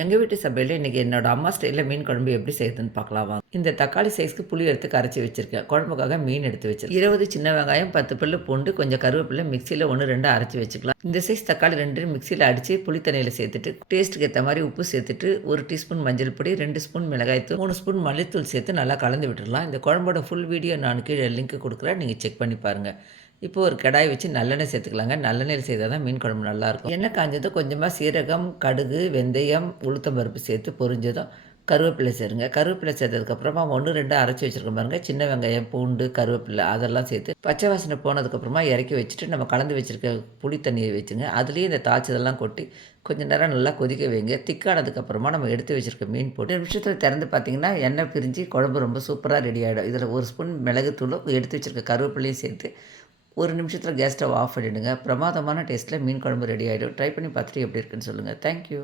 எங்கள் வீட்டு சமையலில் இன்றைக்கி என்னோட அம்மா ஸ்டைலில் மீன் குழம்பு எப்படி செய்யுதுன்னு பார்க்கலாம் வாங்க. இந்த தக்காளி சைஸ்க்கு புளி எடுத்து கரைச்சி வச்சுருக்கேன். குழம்புக்காக மீன் எடுத்து வச்சிருக்கேன். 20 சின்ன வெங்காயம், 10 பல்லு பூண்டு, கொஞ்சம் கருவேப்பிலை மிக்சியில் 1, 2 அரைச்சி வச்சுக்கலாம். இந்த சைஸ் தக்காளி 2 மிக்சியில் அடித்து புளி தண்ணியில் சேர்த்துட்டு டேஸ்ட்டுக்கு ஏற்ற மாதிரி உப்பு சேர்த்துட்டு 1 டீஸ்பூன் மஞ்சள் பொடி, 2 ஸ்பூன் மிளகாய்த்தூள், 3 ஸ்பூன் மல்லித்தூள் சேர்த்து நல்லா கலந்து விட்டுடலாம். இந்த குழம்போட ஃபுல் வீடியோ நான் கீழே லிங்க் கொடுக்குறேன், நீங்கள் செக் பண்ணி பாருங்கள். இப்போ ஒரு கடாய் வச்சு நல்லெண்ணெய் சேர்த்துக்கலாங்க. நல்லெண்ணெயில் செய்தால் தான் மீன் குழம்பு நல்லாயிருக்கும். எண்ணெய் காஞ்சதும் கொஞ்சமாக சீரகம், கடுகு, வெந்தயம், உளுத்தம் பருப்பு சேர்த்து பொரிஞ்சதும் கருவேப்பிலை சேருங்க. கருவேப்பிலை சேர்த்ததுக்கப்புறமா 1, 2 அரைச்சி வச்சுருக்க பாருங்க. சின்ன வெங்காயம், பூண்டு, கருவேப்பிலை அதெல்லாம் சேர்த்து பச்சை வாசனை போனதுக்கப்புறமா இறக்கி வச்சுட்டு நம்ம கலந்து வச்சுருக்க புளி தண்ணியை வச்சுங்க. அதுலேயே இந்த தாய்ச்சதெல்லாம் கொட்டி கொஞ்சம் நேரம் நல்லா கொதிக்க வைங்க. திக்கானதுக்கப்புறமா நம்ம எடுத்து வச்சுருக்க மீன் போட்டு 2 நிமிஷத்தில் திறந்து பார்த்தீங்கன்னா எண்ணெய் பிரிஞ்சு குழம்பு ரொம்ப சூப்பராக ரெடி ஆகிடும். இதில் 1 ஸ்பூன் மிளகுத்தூளும் எடுத்து வச்சுருக்க கருவேப்பிலையும் சேர்த்து 1 நிமிஷத்தில் கேஸ் ஸ்டவ் ஆஃப் பண்ணிவிடுங்க. பிரமாதமான டேஸ்ட்டில் மீன் குழம்பு ரெடி ஆகிடும். ட்ரை பண்ணி பார்த்துட்டு எப்படி இருக்குன்னு சொல்லுங்கள். தேங்க்யூ.